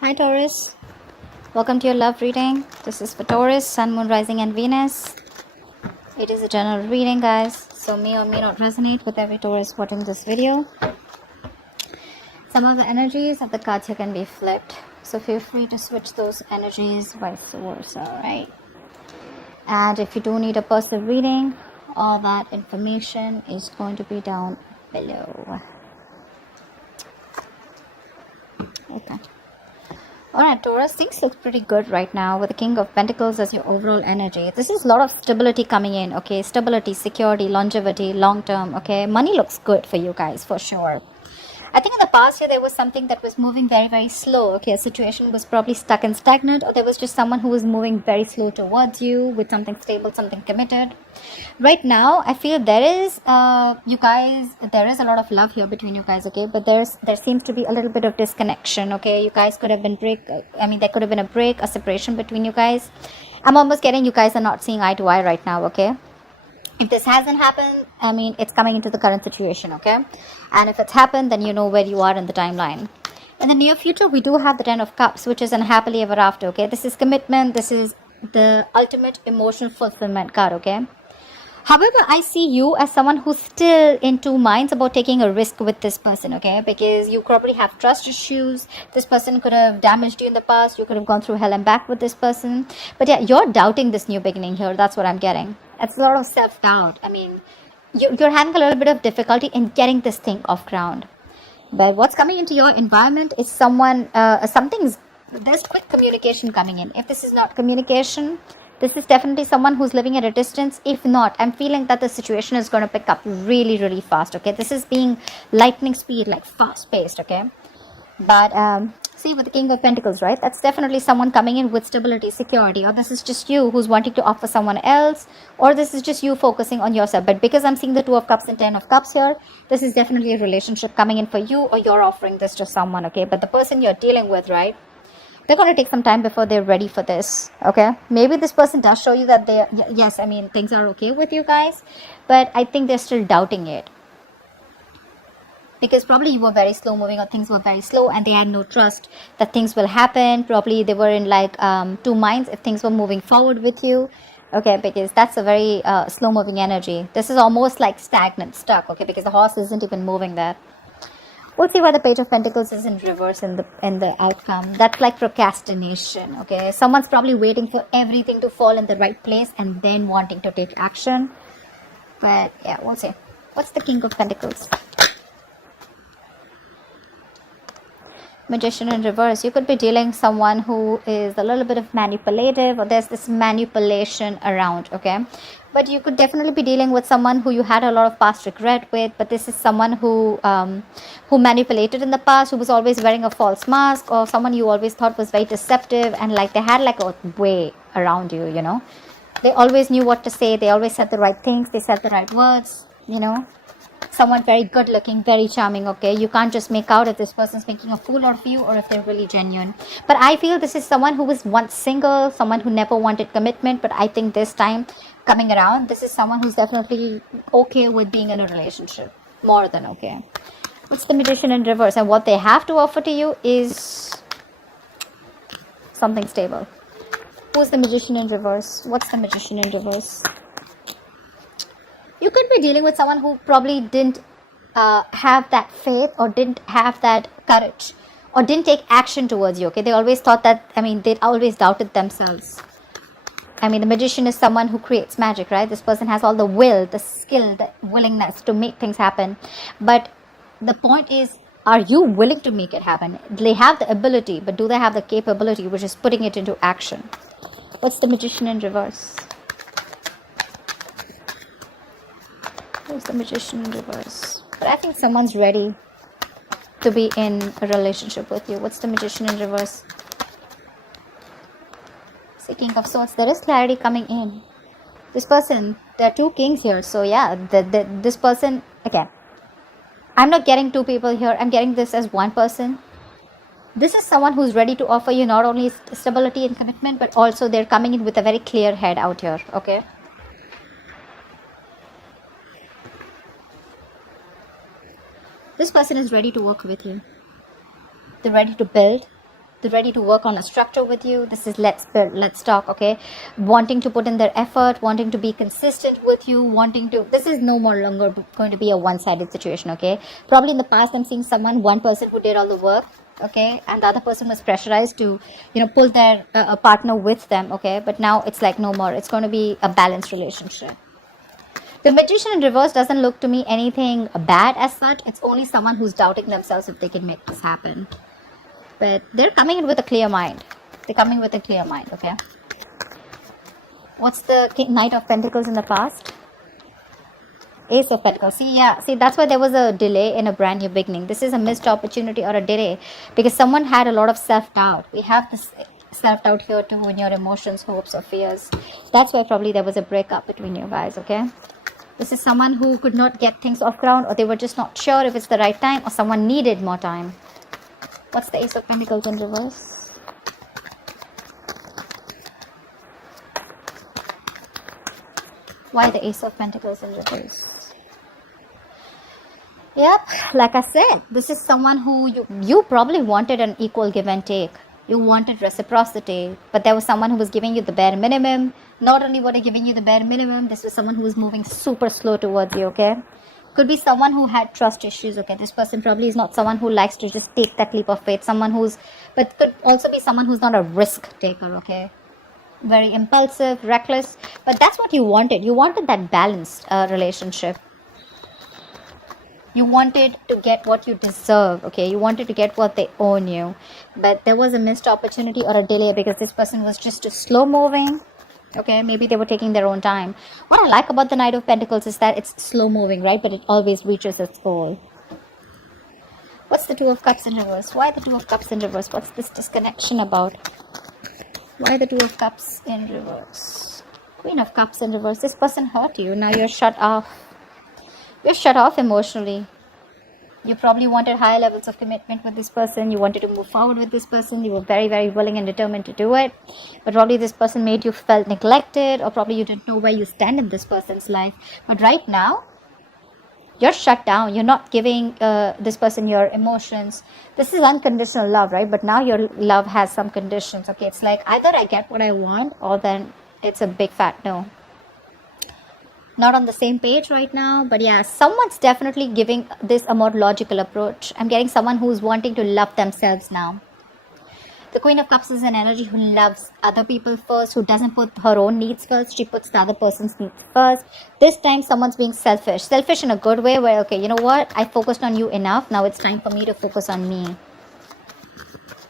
Hi Taurus, welcome to your love reading. This is for Taurus, Sun, Moon, Rising and Venus. It is a general reading, guys, so may or may not resonate with every Taurus watching this video. Some of the energies of the cards here can be flipped, so feel free to switch those energies vice versa, alright? And if you do need a personal reading, all that information is going to be down below. Okay. Alright, Taurus, things look pretty good right now with the King of Pentacles as your overall energy. This is a lot of stability coming in, okay? Stability, security, longevity, long term, okay? Money looks good for you guys, for sure. I think in the past year there was something that was moving very, very slow, okay? A situation was probably stuck and stagnant, or there was just someone who was moving very slow towards you with something stable, something committed. Right now, I feel there is, there is a lot of love here between you guys, okay? But there seems to be a little bit of disconnection, okay? You guys could have been there could have been a break, a separation between you guys. I'm almost getting you guys are not seeing eye to eye right now, okay? If this hasn't happened, I mean, it's coming into the current situation, okay? And if it's happened, then you know where you are in the timeline. In the near future, we do have the Ten of Cups, which is an happily ever after, okay? This is commitment. This is the ultimate emotional fulfillment card, okay? However, I see you as someone who's still in two minds about taking a risk with this person, okay? Because you probably have trust issues. This person could have damaged you in the past. You could have gone through hell and back with this person. But yeah, you're doubting this new beginning here. That's what I'm getting. It's a lot of self-doubt. I mean, you're having a little bit of difficulty in getting this thing off ground. But what's coming into your environment is there's quick communication coming in. If this is not communication, this is definitely someone who's living at a distance. If not, I'm feeling that the situation is going to pick up really, really fast, okay? This is being lightning speed, like fast-paced, okay? But see, with the King of Pentacles, right? That's definitely someone coming in with stability, security, or this is just you who's wanting to offer someone else, or this is just you focusing on yourself. But because I'm seeing the Two of Cups and Ten of Cups here, this is definitely a relationship coming in for you, or you're offering this to someone, okay? But the person you're dealing with, right? They're going to take some time before they're ready for this, okay? Maybe this person does show you that yes, I mean, things are okay with you guys, but I think they're still doubting it. Because probably you were very slow moving, or things were very slow and they had no trust that things will happen. Probably they were in like two minds if things were moving forward with you, okay? Because that's a very slow moving energy. This is almost like stagnant, stuck, okay? Because the horse isn't even moving there. We'll see why the Page of Pentacles is in reverse in the outcome. That's like procrastination, okay? Someone's probably waiting for everything to fall in the right place and then wanting to take action. But yeah, we'll see. What's the King of Pentacles? Magician in reverse. You could be dealing someone who is a little bit of manipulative, or there's this manipulation around, okay? But you could definitely be dealing with someone who you had a lot of past regret with. But this is someone who manipulated in the past, who was always wearing a false mask, or someone you always thought was very deceptive, and like they had like a way around you, you know? They always knew what to say. They always said the right things. They said the right words, you know? Someone very good looking, very charming, okay? You can't just make out if this person's making a fool out of you or if they're really genuine. But I feel this is someone who was once single, someone who never wanted commitment, but I think this time coming around, this is someone who's definitely okay with being in a relationship. More than okay. What's the Magician in reverse? And what they have to offer to you is something stable. Who's the Magician in reverse? What's the Magician in reverse? You could be dealing with someone who probably didn't have that faith, or didn't have that courage, or didn't take action towards you, okay? They always thought that, I mean, they always doubted themselves. I mean, the Magician is someone who creates magic, right? This person has all the will, the skill, the willingness to make things happen. But the point is, are you willing to make it happen? They have the ability, but do they have the capability, which is putting it into action? What's the Magician in reverse? Who's the Magician in reverse? But I think someone's ready to be in a relationship with you. What's the Magician in reverse? King of Swords. There is clarity coming in. This person, there are two kings here. So yeah, this person, again, I'm not getting two people here. I'm getting this as one person. This is someone who's ready to offer you not only stability and commitment, but also they're coming in with a very clear head out here, okay? This person is ready to work with you. They're ready to build. They're ready to work on a structure with you. This is let's build, let's talk, okay? Wanting to put in their effort, wanting to be consistent with you, wanting to... This is no more longer going to be a one-sided situation, okay? Probably in the past, I'm seeing one person who did all the work, okay? And the other person was pressurized to, pull their partner with them, okay? But now it's like no more. It's going to be a balanced relationship. The Magician in reverse doesn't look to me anything bad as such. It's only someone who's doubting themselves if they can make this happen. But they're coming in with a clear mind. They're coming with a clear mind, okay? What's the Knight of Pentacles in the past? Ace of Pentacles. See, that's why there was a delay in a brand new beginning. This is a missed opportunity or a delay because someone had a lot of self-doubt. We have this self-doubt here too in your emotions, hopes, or fears. That's why probably there was a breakup between you guys, okay? This is someone who could not get things off ground, or they were just not sure if it's the right time, or someone needed more time. What's the Ace of Pentacles in reverse? Why the Ace of Pentacles in reverse? Yep, like I said, this is someone who you probably wanted an equal give and take. You wanted reciprocity, but there was someone who was giving you the bare minimum. Not only were they giving you the bare minimum, this was someone who was moving super slow towards you, okay? Could be someone who had trust issues, okay? This person probably is not someone who likes to just take that leap of faith. But could also be someone who's not a risk taker, okay? Very impulsive, reckless. But that's what you wanted. You wanted that balanced relationship. You wanted to get what you deserve, okay? You wanted to get what they own you. But there was a missed opportunity or a delay because this person was just too slow moving, okay? Maybe they were taking their own time. What I like about the Knight of Pentacles is that it's slow moving, right? But it always reaches its goal. What's the Two of Cups in reverse? Why the Two of Cups in reverse? What's this disconnection about? Why the Two of Cups in reverse? Queen of Cups in reverse. This person hurt you. Now you're shut off. You're shut off emotionally. You probably wanted higher levels of commitment with this person. You wanted to move forward with this person. You were very, very willing and determined to do it. But probably this person made you felt neglected, or probably you didn't know where you stand in this person's life. But right now, you're shut down. You're not giving this person your emotions. This is unconditional love, right? But now your love has some conditions. Okay, it's like either I get what I want, or then it's a big fat no. Not on the same page right now, but yeah, someone's definitely giving this a more logical approach. I'm getting someone who's wanting to love themselves now. The Queen of Cups is an energy who loves other people first, who doesn't put her own needs first. She puts the other person's needs first. This time, someone's being selfish. Selfish in a good way where, okay, you know what? I focused on you enough. Now it's time for me to focus on me.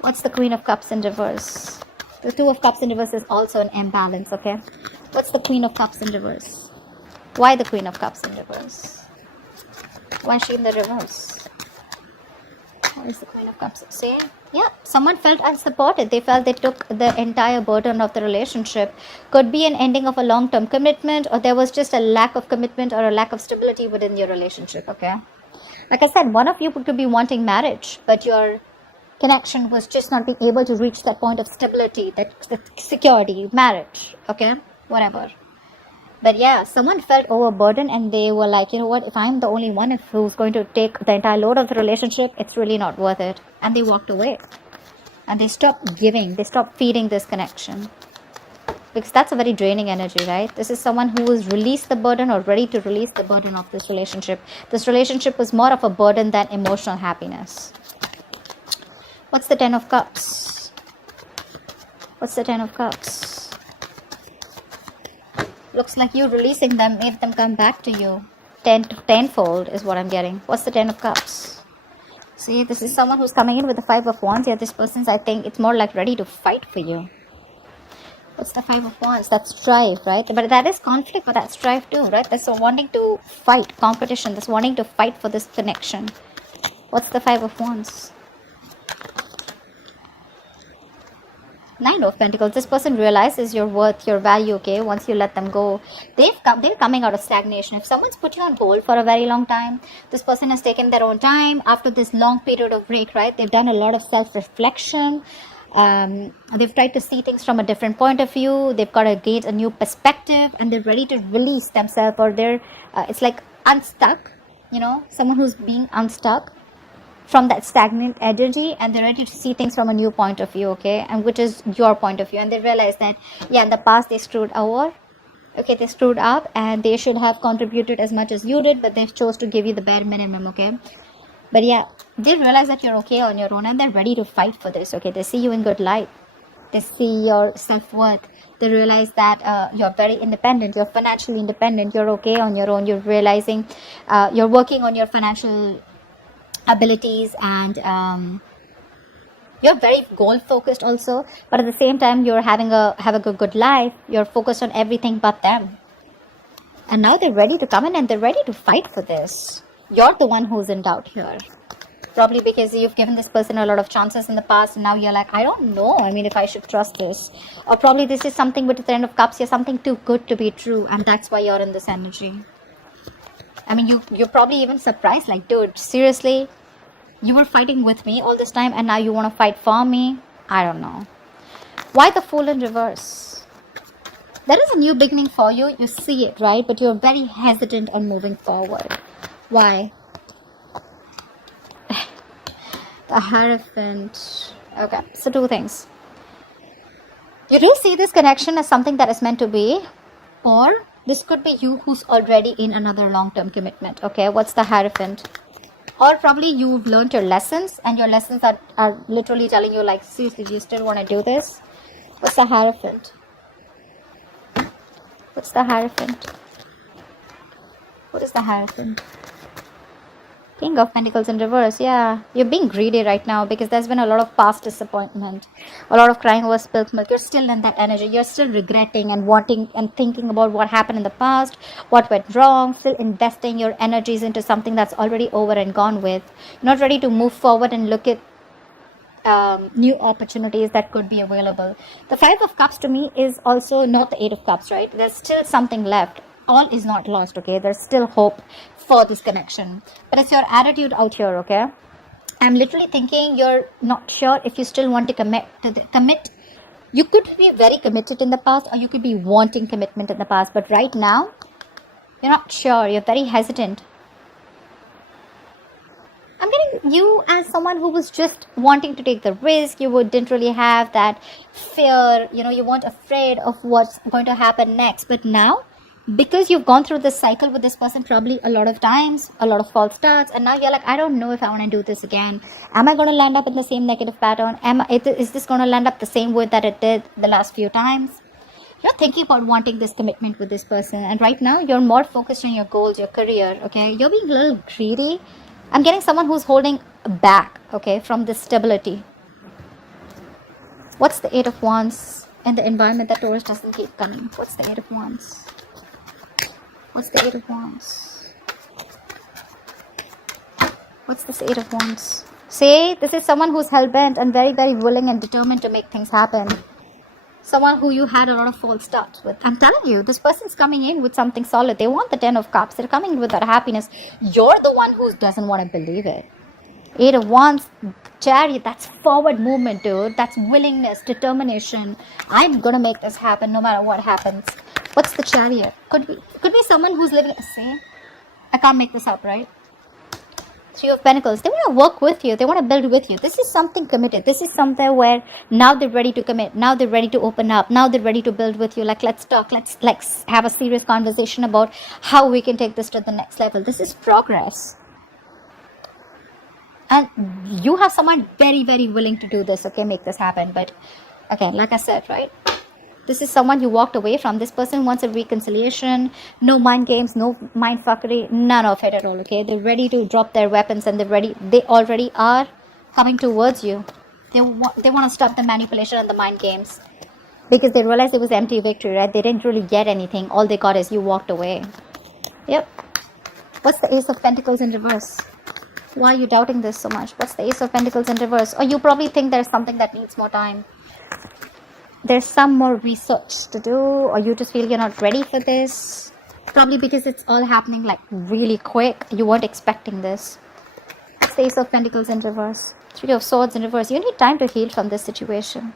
What's the Queen of Cups in reverse? The Two of Cups in reverse is also an imbalance, okay? What's the Queen of Cups in reverse? Why the Queen of Cups in reverse? Why is she in the reverse? What is the Queen of Cups saying? Yeah, someone felt unsupported. They felt they took the entire burden of the relationship. Could be an ending of a long-term commitment, or there was just a lack of commitment or a lack of stability within your relationship, okay? Like I said, one of you could be wanting marriage, but your connection was just not being able to reach that point of stability, that security, marriage, okay? Whatever. But yeah, someone felt overburdened and they were like, you know what, if I'm the only one who's going to take the entire load of the relationship, it's really not worth it. And they walked away. And they stopped giving. They stopped feeding this connection. Because that's a very draining energy, right? This is someone who has released the burden or ready to release the burden of this relationship. This relationship was more of a burden than emotional happiness. What's the Ten of Cups? What's the Ten of Cups? Looks like you releasing them made them come back to you. Tenfold is what I'm getting. What's the Ten of Cups? See, this is someone who's coming in with the Five of Wands. Yeah, this person's, I think, it's more like ready to fight for you. What's the Five of Wands? That's strife, right? But that is conflict, but that's strife too, right? That's wanting to fight, competition. That's wanting to fight for this connection. What's the Five of Wands? Nine of Pentacles. This person realizes your worth, your value, okay, once you let them go. They're coming out of stagnation. If someone's put you on hold for a very long time, this person has taken their own time after this long period of break, right? They've done a lot of self-reflection. They've tried to see things from a different point of view. They've got to gain a new perspective and they're ready to release themselves, or they're, it's like unstuck, you know, someone who's being unstuck from that stagnant energy, and they're ready to see things from a new point of view, okay, and which is your point of view. And they realize that, yeah, in the past they screwed over, okay, they screwed up, and they should have contributed as much as you did, but they chose to give you the bare minimum, okay. But yeah, they realize that you're okay on your own, and they're ready to fight for this, okay. They see you in good light. They see your self-worth. They realize that you're very independent. You're financially independent. You're okay on your own. You're realizing you're working on your financial abilities, and you're very goal focused also. But at the same time, you're having a good life. You're focused on everything but them. And now they're ready to come in, and they're ready to fight for this. You're the one who's in doubt here. Probably because you've given this person a lot of chances in the past, and now you're like, I don't know, I mean, if I should trust this. Or probably this is something with the Ten of Cups. You're something too good to be true, and that's why you're in this energy. I mean, you're probably even surprised, like, dude, seriously? You were fighting with me all this time, and now you want to fight for me? I don't know. Why the Fool in reverse? There is a new beginning for you. You see it, right? But you're very hesitant on moving forward. Why? The Hierophant. Okay, so two things. You do see this connection as something that is meant to be, or this could be you who's already in another long-term commitment. Okay, what's the Hierophant? Or probably you've learned your lessons, and your lessons are literally telling you, like, seriously, do you still want to do this? What's the Hierophant? What's the Hierophant? What is the Hierophant? King of Pentacles in reverse. Yeah, you're being greedy right now because there's been a lot of past disappointment, a lot of crying over spilled milk. You're still in that energy. You're still regretting and wanting and thinking about what happened in the past, what went wrong, still investing your energies into something that's already over and gone with. You're not ready to move forward and look at new opportunities that could be available. The Five of Cups to me is also not the Eight of Cups, right? There's still something left. All is not lost, okay? There's still hope for this connection, but it's your attitude out here, okay? I'm literally thinking you're not sure if you still want to commit. You could be very committed in the past, or you could be wanting commitment in the past, but right now you're not sure. You're very hesitant. I'm getting you as someone who was just wanting to take the risk. You didn't really have that fear, you weren't afraid of what's going to happen next. But now, because you've gone through this cycle with this person probably a lot of times, a lot of false starts, and now you're like, I don't know if I want to do this again. Am I going to land up in the same negative pattern? Is this going to land up the same way that it did the last few times? You're thinking about wanting this commitment with this person, and right now you're more focused on your goals, your career, okay? You're being a little greedy. I'm getting someone who's holding back, okay, from this stability. What's the Eight of Wands in the environment that Taurus doesn't keep coming? What's the Eight of Wands? What's the Eight of Wands? What's this Eight of Wands? See, this is someone who's hell-bent and very, very willing and determined to make things happen. Someone who you had a lot of false starts with. I'm telling you, this person's coming in with something solid. They want the Ten of Cups. They're coming in with that happiness. You're the one who doesn't want to believe it. Eight of Wands, Chariot, that's forward movement, dude. That's willingness, determination. I'm gonna make this happen no matter what happens. What's the Chariot? Could be someone who's living. See, I can't make this up, right? Three of Pentacles. They want to work with you. They want to build with you. This is something committed. This is something where now they're ready to commit. Now they're ready to open up. Now they're ready to build with you. Like, let's talk. Let's have a serious conversation about how we can take this to the next level. This is progress. And you have someone very, very willing to do this, okay, make this happen. But, okay, like I said, right? This is someone you walked away from. This person wants a reconciliation. No mind games, no mind fuckery, none of it at all, okay? They're ready to drop their weapons, and they already are coming towards you. They want to stop the manipulation and the mind games. Because they realized it was empty victory, right? They didn't really get anything. All they got is you walked away. Yep. What's the Ace of Pentacles in reverse? Why are you doubting this so much? What's the Ace of Pentacles in reverse? Or you probably think there's something that needs more time. There's some more research to do, or you just feel you're not ready for this. Probably because it's all happening like really quick. You weren't expecting this. What's the Ace of Pentacles in reverse? Three of Swords in reverse. You need time to heal from this situation.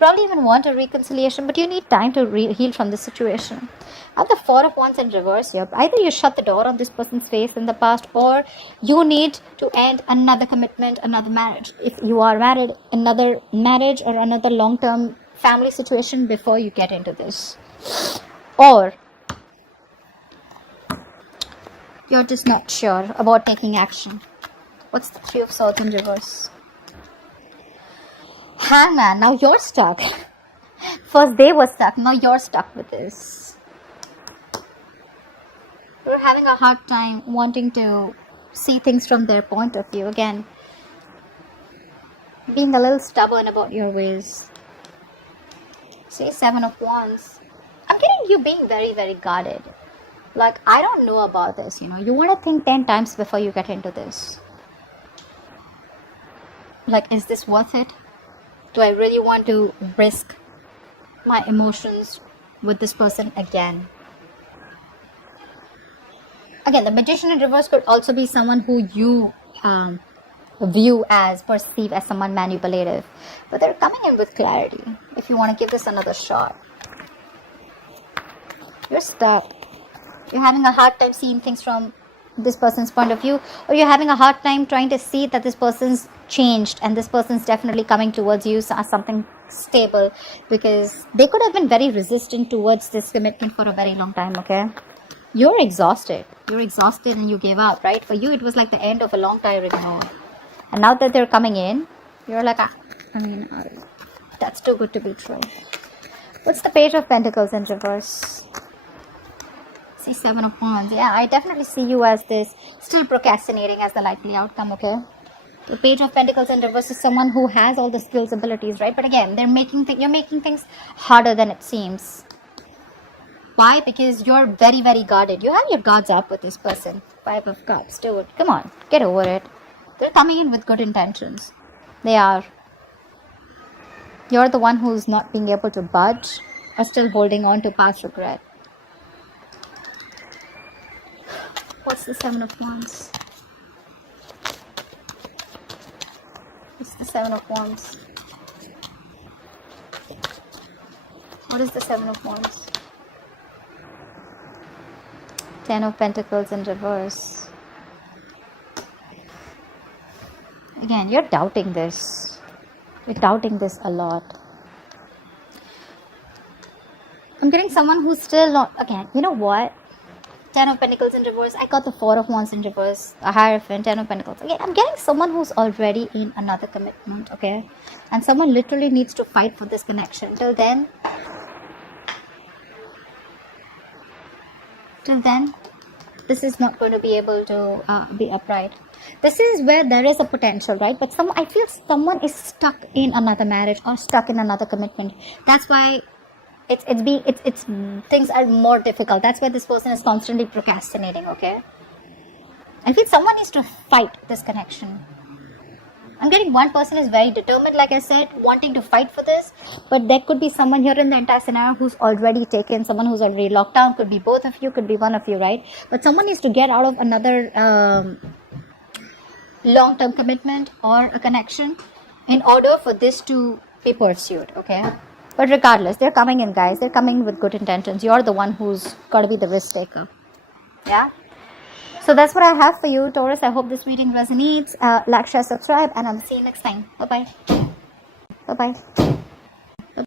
probably even want a reconciliation, but you need time to heal from this situation. I have the Four of Wands in reverse here. Either you shut the door on this person's face in the past, or you need to end another commitment, another marriage. If you are married, another marriage or another long-term family situation before you get into this. Or you're just not sure about taking action. What's the Three of Swords in reverse? Hangman, now you're stuck. First they were stuck, now you're stuck with this. You're having a hard time wanting to see things from their point of view. Again, being a little stubborn about your ways. See, Seven of Wands. I'm getting you being very, very guarded. Like, I don't know about this, you know. You want to think 10 times before you get into this. Like, is this worth it? Do I really want to risk my emotions with this person again? Again, the Magician in reverse could also be someone who you perceive as someone manipulative. But they're coming in with clarity. If you want to give this another shot. You're stuck. You're having a hard time seeing things from this person's point of view, or you're having a hard time trying to see that this person's changed and this person's definitely coming towards you as something stable, because they could have been very resistant towards this commitment for a very long time. Okay, you're exhausted and you gave up, right? For you it was like the end of a long tiring road, and now that they're coming in, you're like, that's too good to be true. What's the Page of Pentacles in reverse? See, Seven of Wands. Yeah, I definitely see you as this, still procrastinating as the likely outcome, okay? The Page of Pentacles in reverse is someone who has all the skills, abilities, right? But again, you're making things harder than it seems. Why? Because you're very, very guarded. You have your guards up with this person. Five of Cups, dude. Come on, get over it. They're coming in with good intentions. They are. You're the one who's not being able to budge or still holding on to past regret. What's the Seven of Wands? What's the Seven of Wands? What is the Seven of Wands? Ten of Pentacles in reverse. Again, you're doubting this. You're doubting this a lot. I'm getting someone who's still not... Again, you know what? Ten of Pentacles in reverse. I got the Four of Wands in reverse. A Hierophant, Ten of Pentacles. Again, I'm getting someone who's already in another commitment, okay? And someone literally needs to fight for this connection. Till then, this is not going to be able to be upright. This is where there is a potential, right? But I feel someone is stuck in another marriage or stuck in another commitment. That's why it's things are more difficult. That's why this person is constantly procrastinating, okay? I feel someone needs to fight this connection. I'm getting one person is very determined, like I said, wanting to fight for this. But there could be someone here in the entire scenario who's already taken, someone who's already locked down. Could be both of you, could be one of you, right? But someone needs to get out of another long-term commitment or a connection in order for this to be pursued, okay? But regardless, they're coming in, guys. They're coming with good intentions. You're the one who's got to be the risk taker. Yeah? So that's what I have for you, Taurus. I hope this reading resonates. Like, share, subscribe, and I'll see you next time. Bye-bye. Bye-bye.